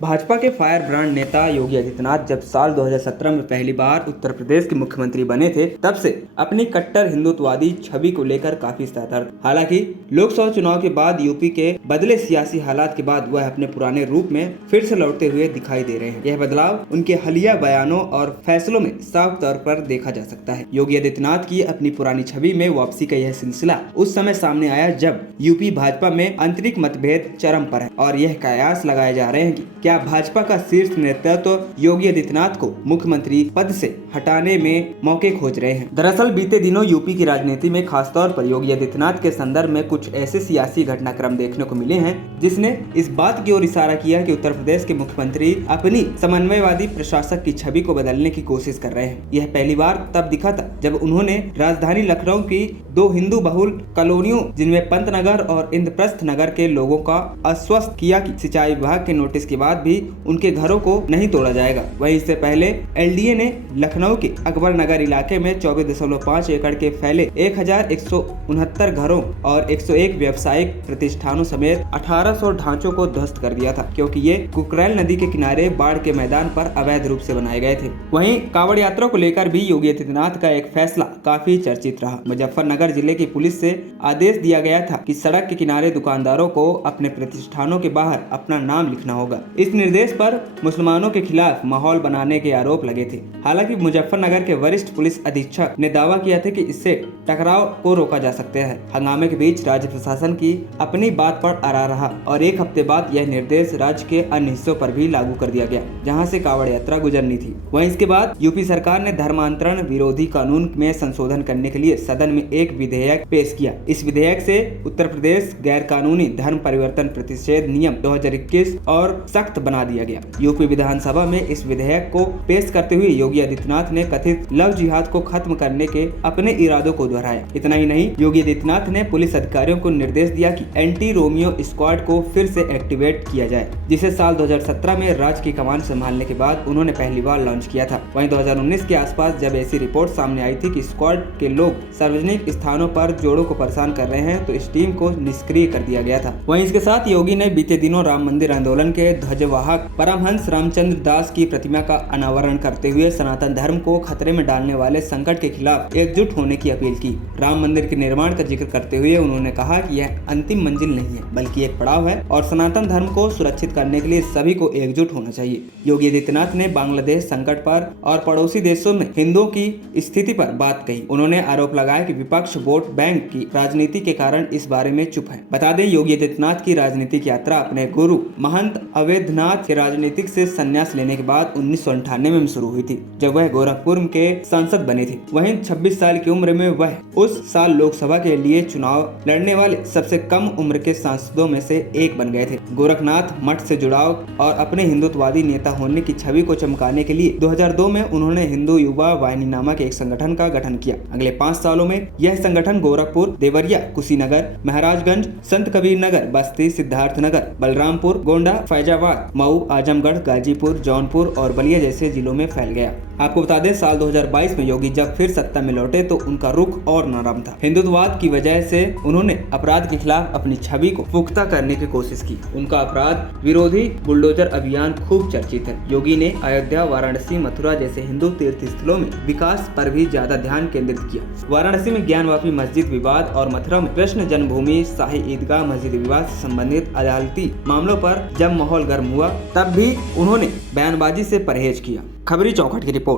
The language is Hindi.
भाजपा के फायर ब्रांड नेता योगी आदित्यनाथ जब साल 2017 में पहली बार उत्तर प्रदेश के मुख्यमंत्री बने थे, तब से अपनी कट्टर हिंदुत्ववादी छवि को लेकर काफी सतर्क। हालांकि लोकसभा चुनाव के बाद यूपी के बदले सियासी हालात के बाद वह अपने पुराने रूप में फिर से लौटते हुए दिखाई दे रहे हैं। यह बदलाव उनके हालिया बयानों और फैसलों में साफ तौर पर देखा जा सकता है। योगी आदित्यनाथ की अपनी पुरानी छवि में वापसी का यह सिलसिला उस समय सामने आया जब यूपी भाजपा में आंतरिक मतभेद चरम पर है और यह कयास लगाए जा रहे हैं कि क्या भाजपा का शीर्ष नेतृत्व योगी आदित्यनाथ को मुख्यमंत्री पद से हटाने में मौके खोज रहे हैं। दरअसल बीते दिनों यूपी की राजनीति में खासतौर पर योगी आदित्यनाथ के संदर्भ में कुछ ऐसे सियासी घटनाक्रम देखने को मिले हैं जिसने इस बात की ओर इशारा किया कि उत्तर प्रदेश के मुख्यमंत्री अपनी समन्वयवादी प्रशासक की छवि को बदलने की कोशिश कर रहे हैं। यह पहली बार तब दिखा था जब उन्होंने राजधानी लखनऊ की दो हिंदू बहुल कॉलोनियों जिनमें पंतनगर और इंद्रप्रस्थ नगर के लोगों का आश्वस्त किया कि सिंचाई विभाग के नोटिस के बाद भी उनके घरों को नहीं तोड़ा जाएगा। वहीं इससे पहले एलडीए ने लखनऊ के अकबर नगर इलाके में 24.5 एकड़ के फैले 1169 घरों और 101 व्यावसायिक प्रतिष्ठानों समेत 1800 ढांचों को ध्वस्त कर दिया था, क्योंकि ये कुकरेल नदी के किनारे बाढ़ के मैदान पर अवैध रूप से बनाए गए थे। वहीं कांवड़ यात्रा को लेकर भी योगी आदित्यनाथ का एक फैसला काफी चर्चित रहा। मुजफ्फरनगर जिले की पुलिस से आदेश दिया गया था कि सड़क के किनारे दुकानदारों को अपने प्रतिष्ठानों के बाहर अपना नाम लिखना होगा। इस निर्देश पर मुसलमानों के खिलाफ माहौल बनाने के आरोप लगे थे। हालांकि मुजफ्फरनगर के वरिष्ठ पुलिस अधीक्षक ने दावा किया था कि इससे टकराव को रोका जा सकता है। हंगामे के बीच राज्य प्रशासन की अपनी बात पर अड़ा रहा और एक हफ्ते बाद यह निर्देश राज्य के अन्य हिस्सों पर भी लागू कर दिया गया जहां से कांवड़ यात्रा गुजरनी थी। वहीं इसके बाद यूपी सरकार ने धर्मांतरण विरोधी कानून में संशोधन करने के लिए सदन में एक विधेयक पेश किया। इस विधेयक से उत्तर प्रदेश गैर कानूनी धर्म परिवर्तन प्रतिषेध नियम 2021 और सख्त बना दिया गया। यूपी विधानसभा में इस विधेयक को पेश करते हुए योगी आदित्यनाथ ने कथित लव जिहाद को खत्म करने के अपने इरादों को दोहराया। इतना ही नहीं, योगी आदित्यनाथ ने पुलिस अधिकारियों को निर्देश दिया कि एंटी रोमियो स्क्वाड को फिर से एक्टिवेट किया जाए, जिसे साल 2017 में राज्य की कमान संभालने के बाद उन्होंने पहली बार लॉन्च किया था। वहीं 2019 के आसपास जब ऐसी रिपोर्ट सामने आई थी कि स्क्वाड के लोग सार्वजनिक स्थानों पर जोड़ों को परेशान कर रहे हैं, तो इस टीम को निष्क्रिय कर दिया गया था। वहीं इसके साथ योगी ने बीते दिनों राम मंदिर आंदोलन के ध्वजवाहक परमहंस रामचंद्र दास की प्रतिमा का अनावरण करते हुए सनातन धर्म को खतरे में डालने वाले संकट के खिलाफ एकजुट होने की अपील की। राम मंदिर के निर्माण का जिक्र करते हुए उन्होंने कहा कि यह अंतिम मंजिल नहीं है, बल्कि एक पड़ाव है और सनातन धर्म को सुरक्षित करने के लिए सभी को एकजुट होना चाहिए। योगी आदित्यनाथ ने बांग्लादेश संकट पर और पड़ोसी देशों में हिंदुओं की स्थिति पर बात कही। उन्होंने आरोप लगाया कि विपक्ष वोट बैंक की राजनीति के कारण इस बारे में चुप है। बता दें, योगी आदित्यनाथ की राजनीतिक यात्रा अपने गुरु महंत अवैधनाथ के राजनीतिक से संन्यास लेने के बाद 1998 में शुरू हुई थी, जब वह गोरखपुर के सांसद बने थे। वहीं 26 साल की उम्र में वह उस साल लोकसभा के लिए चुनाव लड़ने वाले सबसे कम उम्र के सांसदों में से एक बन गए थे। गोरखनाथ मठ से जुड़ाव और अपने हिंदुत्ववादी नेता होने की छवि को चमकाने के लिए 2002 में उन्होंने हिंदू युवा वाहिनी नामक एक संगठन का गठन किया। अगले 5 सालों में यह संगठन गोरखपुर, देवरिया, कुशीनगर, महाराजगंज, संत कबीर नगर, बस्ती, सिद्धार्थनगर, बलरामपुर, गोंडा, फैजाबाद, मऊ, आजमगढ़, गाजीपुर, जौनपुर और बलिया जैसे जिलों में फैल गया। आपको बता दें, साल 2022 में योगी जब फिर सत्ता में लौटे तो उनका रुख और नरम था। हिंदुत्ववाद की वजह से उन्होंने अपराध के खिलाफ अपनी छवि को पुख्ता करने की कोशिश की। उनका अपराध विरोधी बुलडोजर अभियान खूब चर्चित है। योगी ने अयोध्या, वाराणसी, मथुरा जैसे हिंदू तीर्थ स्थलों में विकास पर भी ज्यादा ध्यान केंद्रित किया। वाराणसी में ज्ञानवापी मस्जिद विवाद और मथुरा में कृष्ण जन्मभूमि शाही ईदगाह मस्जिद विवाद से संबंधित अदालती मामलों पर जब माहौल गर्म हुआ, तब भी उन्होंने बयानबाजी से परहेज किया। खबरी चौखट की रिपोर्ट।